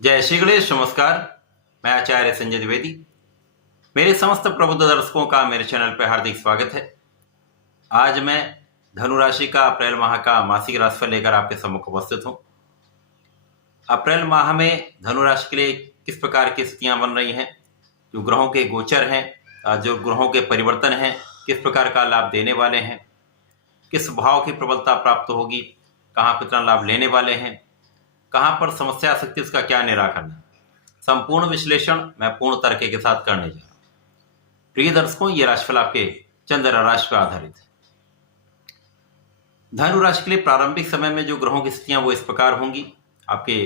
जय श्री गणेश। नमस्कार, मैं आचार्य संजय द्विवेदी। मेरे समस्त प्रबुद्ध दर्शकों का मेरे चैनल पर हार्दिक स्वागत है। आज मैं धनु राशि का अप्रैल माह का मासिक राशिफल लेकर आपके सम्मुख उपस्थित हूं। अप्रैल माह में धनु राशि के लिए किस प्रकार की स्थितियां बन रही हैं, जो ग्रहों के गोचर हैं, जो ग्रहों के परिवर्तन हैं, किस प्रकार का लाभ देने वाले हैं, किस भाव की प्रबलता प्राप्त होगी, कहाँ कितना लाभ लेने वाले हैं, कहां पर समस्या आ सकती है, उसका क्या निराकरण है, संपूर्ण विश्लेषण मैं पूर्ण तर्क के साथ करने जा रहा हूं। प्रिय दर्शकों, ये राशिफल आपके चंद्र राशि पर आधारित है। धनु राशि के लिए प्रारंभिक समय में जो ग्रहों की स्थितियां वो इस प्रकार होंगी। आपके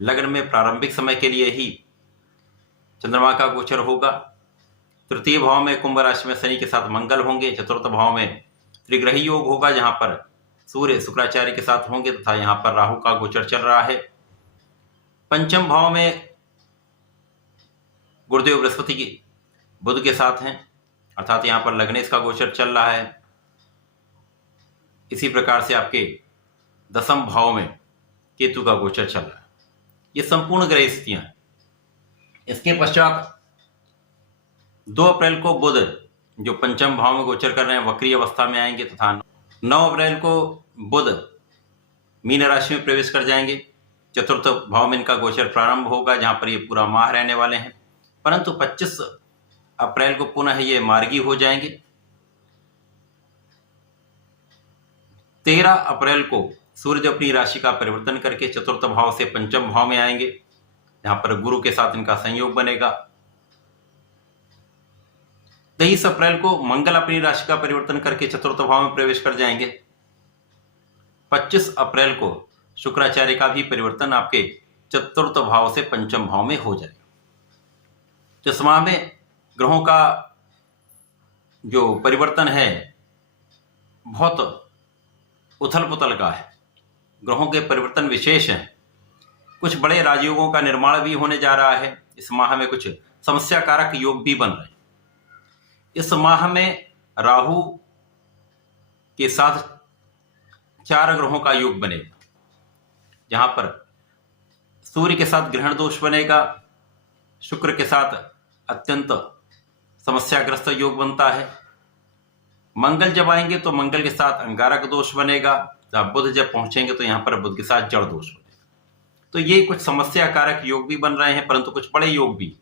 लग्न में प्रारंभिक समय के लिए ही चंद्रमा का गोचर होगा। तृतीय भाव में कुंभ राशि में शनि के साथ मंगल होंगे। चतुर्थ भाव में त्रिग्रही योग होगा, जहां पर सूर्य शुक्राचार्य के साथ होंगे तथा यहां पर राहु का गोचर चल रहा है। पंचम भाव में गुरुदेव बृहस्पति की बुध के साथ हैं, अर्थात यहां पर लग्नेश का गोचर चल रहा है। इसी प्रकार से आपके दसम भाव में केतु का गोचर चल रहा है। ये संपूर्ण ग्रह स्थितियां हैं। इसके पश्चात 2 अप्रैल को बुध जो पंचम भाव में गोचर कर रहे हैं वक्री अवस्था में आएंगे तथा 9 अप्रैल को बुध मीन राशि में प्रवेश कर जाएंगे। चतुर्थ भाव में इनका गोचर प्रारंभ होगा, जहां पर ये पूरा माह रहने वाले हैं। परंतु 25 अप्रैल को पुनः ये मार्गी हो जाएंगे। 13 अप्रैल को सूर्य अपनी राशि का परिवर्तन करके चतुर्थ भाव से पंचम भाव में आएंगे, जहां पर गुरु के साथ इनका संयोग बनेगा। 23 अप्रैल को मंगल अपनी राशि का परिवर्तन करके चतुर्थ भाव में प्रवेश कर जाएंगे। 25 अप्रैल को शुक्राचार्य का भी परिवर्तन आपके चतुर्थ भाव से पंचम भाव में हो जाएगा। तो इस माह में ग्रहों का जो परिवर्तन है बहुत उथल पुथल का है। ग्रहों के परिवर्तन विशेष हैं। कुछ बड़े राजयोगों का निर्माण भी होने जा रहा है। इस माह में कुछ समस्या कारक योग भी बन रहे हैं। इस माह में राहु के साथ 4 ग्रहों का योग बनेगा, जहां पर सूर्य के साथ ग्रहण दोष बनेगा, शुक्र के साथ अत्यंत समस्याग्रस्त योग बनता है। मंगल जब आएंगे तो मंगल के साथ अंगारक दोष बनेगा। जब बुध जब पहुंचेंगे तो यहां पर बुध के साथ जड़ दोष बनेगा। तो ये कुछ समस्या कारक योग भी बन रहे हैं, परंतु कुछ बड़े योग भी।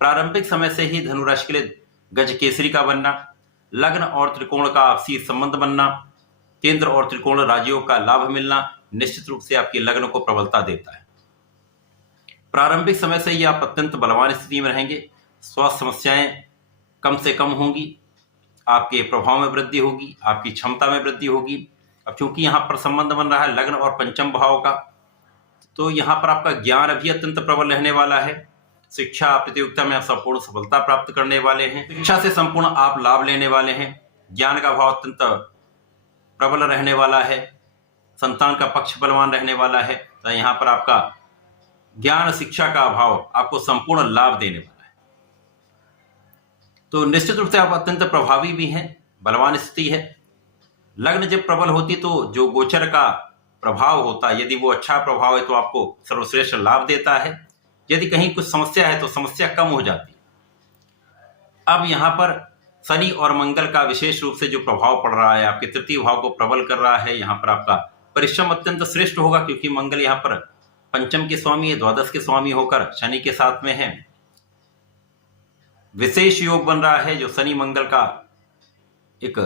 प्रारंभिक समय से ही धनु राशि के लिए गज केसरी का बनना, लग्न और त्रिकोण का आपसी संबंध बनना, केंद्र और त्रिकोण राजयोग का लाभ मिलना निश्चित रूप से आपके लग्न को प्रबलता देता है। प्रारंभिक समय से ही आप अत्यंत बलवान स्थिति में रहेंगे। स्वास्थ्य समस्याएं कम से कम होंगी, आपके प्रभाव में वृद्धि होगी, आपकी क्षमता में वृद्धि होगी। अब चूंकि यहाँ पर संबंध बन रहा है लग्न और पंचम भाव का, तो यहाँ पर आपका ज्ञान भी अत्यंत प्रबल रहने वाला है। शिक्षा प्रतियोगिता में आप संपूर्ण सफलता प्राप्त करने वाले हैं। शिक्षा से संपूर्ण आप लाभ लेने वाले हैं। ज्ञान का भाव अत्यंत प्रबल रहने वाला है। संतान का पक्ष बलवान रहने वाला है। तो यहाँ पर आपका ज्ञान शिक्षा का अभाव आपको संपूर्ण लाभ देने वाला है। तो निश्चित रूप से आप अत्यंत प्रभावी भी हैं, बलवान स्थिति है। लग्न जब प्रबल होती तो जो गोचर का प्रभाव होता है, यदि वो अच्छा प्रभाव है तो आपको सर्वश्रेष्ठ लाभ देता है। यदि कहीं कुछ समस्या है तो समस्या कम हो जाती है। अब यहां पर शनि और मंगल का विशेष रूप से जो प्रभाव पड़ रहा है, आपके तृतीय भाव को प्रबल कर रहा है। यहां पर आपका परिश्रम अत्यंत श्रेष्ठ होगा, क्योंकि मंगल यहां पर पंचम के स्वामी है, द्वादश के स्वामी होकर शनि के साथ में है। विशेष योग बन रहा है, जो शनि मंगल का एक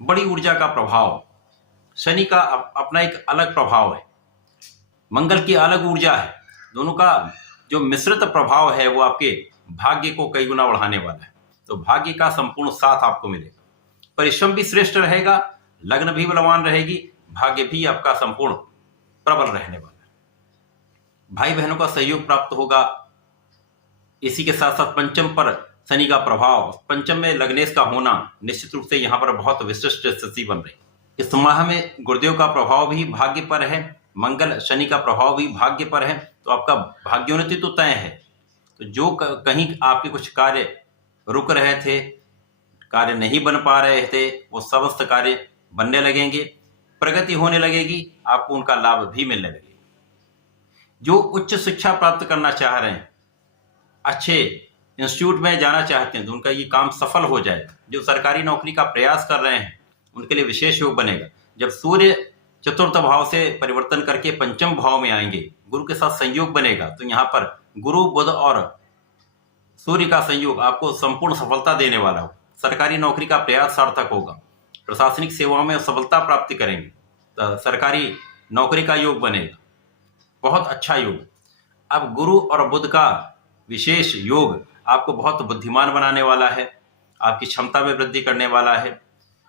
बड़ी ऊर्जा का प्रभाव। शनि का अपना एक अलग प्रभाव है, मंगल की अलग ऊर्जा है। दोनों का जो मिश्रित प्रभाव है वो आपके भाग्य को कई गुना बढ़ाने वाला है। तो भाग्य का संपूर्ण साथ आपको मिलेगा। परिश्रम भी श्रेष्ठ रहेगा, लग्न भी बलवान रहेगी, भाग्य भी आपका संपूर्ण प्रबल रहने वाला है। भाई बहनों का सहयोग प्राप्त होगा। इसी के साथ साथ पंचम पर शनि का प्रभाव, पंचम में लग्नेश का होना, निश्चित रूप से यहाँ पर बहुत विशिष्ट स्थिति बन रही है। इस माह में गुरुदेव का प्रभाव भी भाग्य पर है, मंगल शनि का प्रभाव भी भाग्य पर है। तो आपका भाग्योन्नति तो तय है। तो जो कहीं आपके कुछ कार्य रुक रहे थे, कार्य नहीं बन पा रहे थे, वो समस्त कार्य बनने लगेंगे। प्रगति होने लगेगी, आपको उनका लाभ भी मिलने लगेगा। जो उच्च शिक्षा प्राप्त करना चाह रहे हैं, अच्छे इंस्टीट्यूट में जाना चाहते हैं, तो उनका ये काम सफल हो जाए। जो सरकारी नौकरी का प्रयास कर रहे हैं उनके लिए विशेष योग बनेगा। जब सूर्य चतुर्थ भाव से परिवर्तन करके पंचम भाव में आएंगे, गुरु के साथ संयोग बनेगा, तो यहाँ पर गुरु बुध और सूर्य का संयोग आपको संपूर्ण सफलता देने वाला हो। सरकारी नौकरी का प्रयास सार्थक होगा, प्रशासनिक सेवाओं में सफलता प्राप्ति करेंगे, तो सरकारी नौकरी का योग बनेगा, बहुत अच्छा योग। अब गुरु और बुध का विशेष योग आपको बहुत बुद्धिमान बनाने वाला है, आपकी क्षमता में वृद्धि करने वाला है।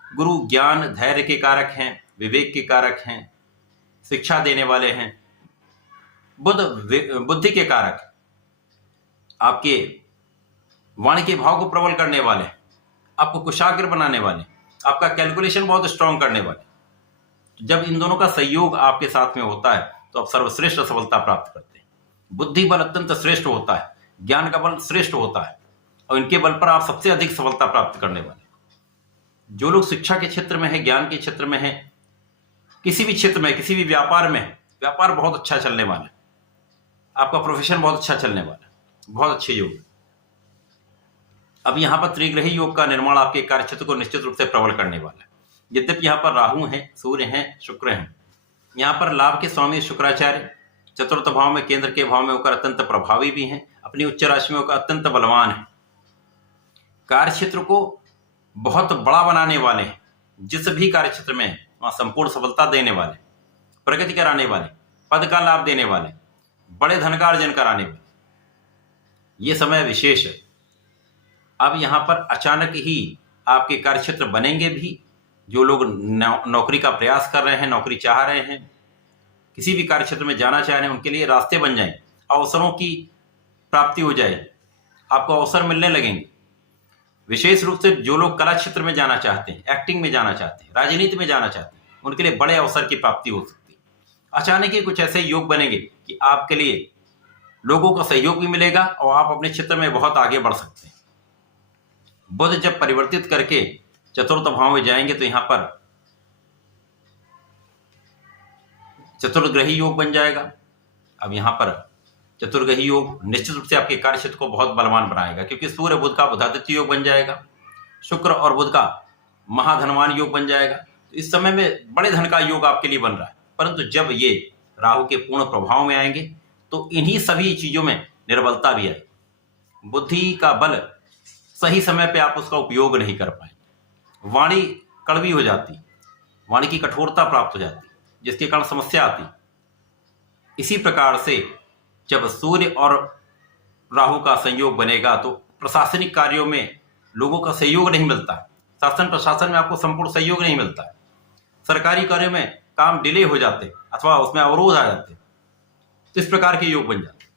गुरु ज्ञान धैर्य के कारक हैं, विवेक के कारक हैं, शिक्षा देने वाले हैं। बुध बुद्धि के कारक, आपके वाणी के भाव को प्रबल करने वाले, आपको कुशाग्र बनाने वाले, आपका कैलकुलेशन बहुत स्ट्रांग करने वाले। जब इन दोनों का सहयोग आपके साथ में होता है तो आप सर्वश्रेष्ठ सफलता प्राप्त करते हैं। बुद्धि बल अत्यंत श्रेष्ठ होता है, ज्ञान का बल श्रेष्ठ होता है, और इनके बल पर आप सबसे अधिक सफलता प्राप्त करने वाले। जो लोग शिक्षा के क्षेत्र में है, ज्ञान के क्षेत्र में है, किसी भी क्षेत्र में, किसी भी व्यापार में, व्यापार बहुत अच्छा चलने वाला है, आपका प्रोफेशन बहुत अच्छा चलने वाला है, बहुत अच्छे योग। अब यहाँ पर त्रिग्रही योग का निर्माण आपके कार्य क्षेत्र को निश्चित रूप से प्रबल करने वाला है। यद्यपि यहाँ पर राहु हैं, सूर्य हैं, शुक्र हैं, यहाँ पर लाभ के स्वामी शुक्राचार्य चतुर्थ भाव में, केंद्र के भाव में होकर अत्यंत प्रभावी भी हैं, अपनी उच्च राशि में होकर अत्यंत बलवान है, कार्य क्षेत्र को बहुत बड़ा बनाने वाले हैं। जिस भी कार्य क्षेत्र में वहां संपूर्ण सफलता देने वाले, प्रगति कराने वाले, पद का लाभ देने वाले, बड़े धन का अर्जन कराने वाले, ये समय विशेष है। अब यहाँ पर अचानक ही आपके कार्य क्षेत्र बनेंगे भी। जो लोग नौकरी का प्रयास कर रहे हैं, नौकरी चाह रहे हैं, किसी भी कार्य क्षेत्र में जाना चाह रहे हैं, उनके लिए रास्ते बन जाएं, अवसरों की प्राप्ति हो जाए, आपको अवसर मिलने लगेंगे। विशेष रूप से जो लोग कला क्षेत्र में जाना चाहते हैं, एक्टिंग में जाना चाहते हैं, राजनीति में जाना चाहते हैं, उनके लिए बड़े अवसर की प्राप्ति हो सकती है। अचानक ही कुछ ऐसे योग बनेंगे कि आपके लिए लोगों का सहयोग भी मिलेगा और आप अपने क्षेत्र में बहुत आगे बढ़ सकते हैं। बुध जब परिवर्तित करके चतुर्थ भाव में जाएंगे तो यहाँ पर चतुर्ग्रही योग बन जाएगा। अब यहाँ पर चतुर्ग्रही योग निश्चित रूप से आपके कार्य क्षेत्र को बहुत बलवान बनाएगा, क्योंकि सूर्य बुध का बुधादित्य योग बन जाएगा, शुक्र और बुध का महाधनवान योग बन जाएगा। तो इस समय में बड़े धन का योग आपके लिए बन रहा है। परंतु जब ये राहु के पूर्ण प्रभाव में आएंगे तो इन्हीं सभी चीजों में निर्बलता भी आएगी। बुद्धि का बल सही समय पे आप उसका उपयोग नहीं कर पाए, वाणी कड़वी हो जाती, वाणी की कठोरता प्राप्त हो जाती, जिसके कारण समस्या आती। इसी प्रकार से जब सूर्य और राहु का संयोग बनेगा तो प्रशासनिक कार्यों में लोगों का सहयोग नहीं मिलता, शासन प्रशासन में आपको संपूर्ण सहयोग नहीं मिलता, सरकारी कार्यों में काम डिले हो जाते अथवा उसमें अवरोध आ जाते, तो इस प्रकार के योग बन जाते।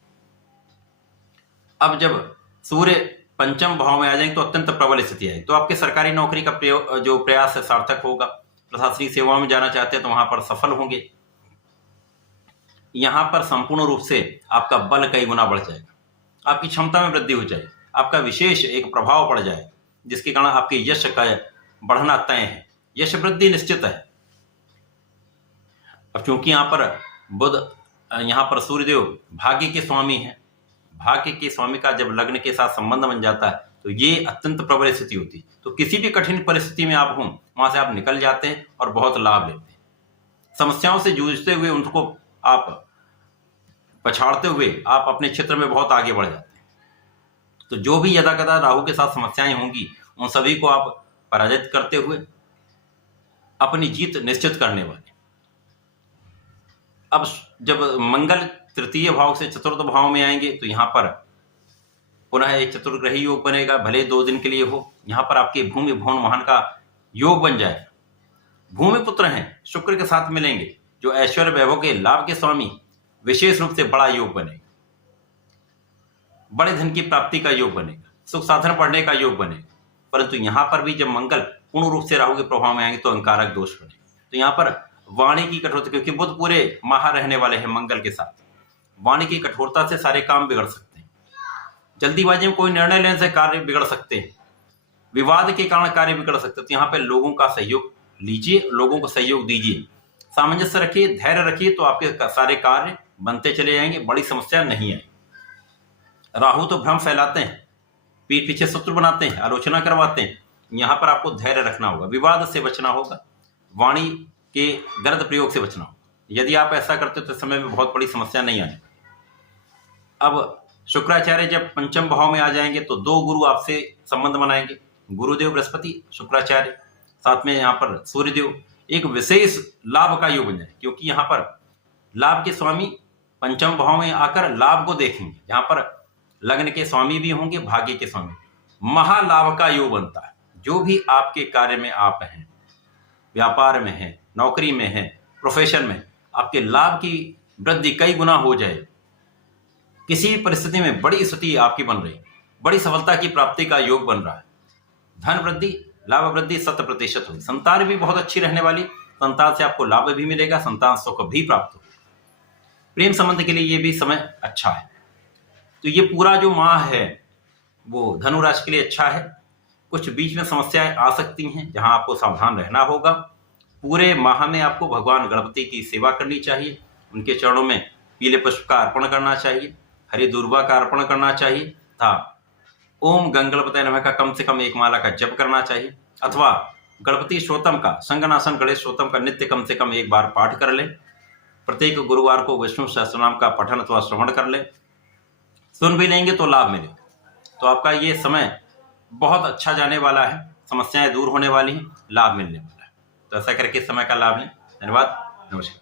अब जब सूर्य पंचम भाव में आ जाएंगे तो अत्यंत प्रबल स्थिति आएगी, तो आपके सरकारी नौकरी का जो प्रयास है सार्थक होगा। प्रशासनिक सेवाओं में जाना चाहते हैं तो वहां पर सफल होंगे। यहां पर संपूर्ण रूप से आपका बल कई गुना बढ़ जाएगा, आपकी क्षमता में वृद्धि हो जाएगी, आपका विशेष एक प्रभाव पड़ जाएगा, जिसके कारण आपके यश का बढ़ना तय है, यश वृद्धि निश्चित है। अब क्योंकि यहाँ पर बुध, यहाँ पर सूर्यदेव भाग्य के स्वामी हैं, भाग्य के स्वामी का जब लग्न के साथ संबंध बन जाता है तो ये अत्यंत प्रबल स्थिति होती है। तो किसी भी कठिन परिस्थिति में आप हों, वहां से आप निकल जाते हैं और बहुत लाभ लेते हैं। समस्याओं से जूझते हुए उनको आप पछाड़ते हुए आप अपने क्षेत्र में बहुत आगे बढ़ जाते हैं। तो जो भी यदाकदा राहु के साथ समस्याएं होंगी, उन सभी को आप पराजित करते हुए अपनी जीत निश्चित करने वाले। अब जब मंगल तृतीय भाव से चतुर्थ भाव में आएंगे तो यहाँ पर पुनः एक चतुर्ग्रही योग बनेगा, भले 2 दिन के लिए हो। यहाँ पर आपके भूमि भवन वाहन का योग बन जाएगा। भूमि पुत्र हैं, शुक्र के साथ मिलेंगे, जो ऐश्वर्य वैभव के लाभ के स्वामी, विशेष रूप से बड़ा योग बनेगा, बड़े धन की प्राप्ति का योग बनेगा, सुख साधन बढ़ने का योग बनेगा। परंतु यहाँ पर भी जब मंगल पूर्ण रूप से राहु के प्रभाव में आएंगे तो अंकारक दोष बनेगा। तो यहाँ पर वाणी की कठोरता, क्योंकि बुध पूरे माह रहने वाले हैं मंगल के साथ, वाणी की कठोरता से सारे काम बिगड़ सकते हैं। जल्दीबाजी में कोई निर्णय लेने से कार्य बिगड़ सकते हैं, विवाद के कारण कार्य बिगड़ सकते हैं। तो यहाँ पे लोगों का सहयोग लीजिए, लोगों को सहयोग दीजिए। सामंजस्य रखिए, धैर्य रखिए, तो आपके सारे कार्य बनते चले जाएंगे, बड़ी समस्या नहीं आएगी। राहु तो भ्रम फैलाते हैं, पीठ पीछे शत्रु बनाते हैं, आलोचना करवाते हैं। यहां पर आपको धैर्य रखना होगा, विवाद से बचना होगा, वाणी के गलत प्रयोग से बचना होगा। यदि आप ऐसा करते तो समय में बहुत बड़ी समस्या नहीं आनी। अब शुक्राचार्य जब पंचम भाव में आ जाएंगे तो दो गुरु आपसे संबंध बनाएंगे, गुरुदेव बृहस्पति, शुक्राचार्य, साथ में यहाँ पर सूर्यदेव। एक विशेष लाभ का योग बन जाए, क्योंकि यहाँ पर लाभ के स्वामी पंचम भाव में आकर लाभ को देखेंगे। यहाँ पर लग्न के स्वामी भी होंगे, भाग्य के स्वामी। महालाभ का योग बनता है। जो भी आपके कार्य में आप हैं, व्यापार में हैं, नौकरी में हैं, प्रोफेशन में, आपके लाभ की वृद्धि कई गुना हो जाए। किसी परिस्थिति में बड़ी स्थिति आपकी बन रही, बड़ी सफलता की प्राप्ति का योग बन रहा है। धन वृद्धि, लाभ वृद्धि 100% होगी। संतान भी बहुत अच्छी रहने वाली, संतान से आपको लाभ भी मिलेगा, संतान सुख भी प्राप्त होगा। प्रेम संबंध के लिए ये भी समय अच्छा है। तो ये पूरा जो माह है वो धनु राशि के लिए अच्छा है। कुछ बीच में समस्याएं आ सकती हैं, जहां आपको सावधान रहना होगा। पूरे माह में आपको भगवान गणपति की सेवा करनी चाहिए, उनके चरणों में पीले पुष्प का अर्पण करना चाहिए, हरी दूर्वा का अर्पण करना चाहिए था। ओम गंगणपतये नमः का कम से कम एक माला का जप करना चाहिए, अथवा गणपति श्रोतम का, संगनासन गणेश श्रोतम का नित्य कम से कम एक बार पाठ कर ले। प्रत्येक गुरुवार को विष्णु सहस्त्रनाम का पठन अथवा श्रवण कर ले। सुन भी लेंगे तो लाभ मिले। तो आपका ये समय बहुत अच्छा जाने वाला है, समस्याएं दूर होने वाली हैं, लाभ मिलने वाला है। तो ऐसा करके समय का लाभ लें। धन्यवाद, नमस्कार।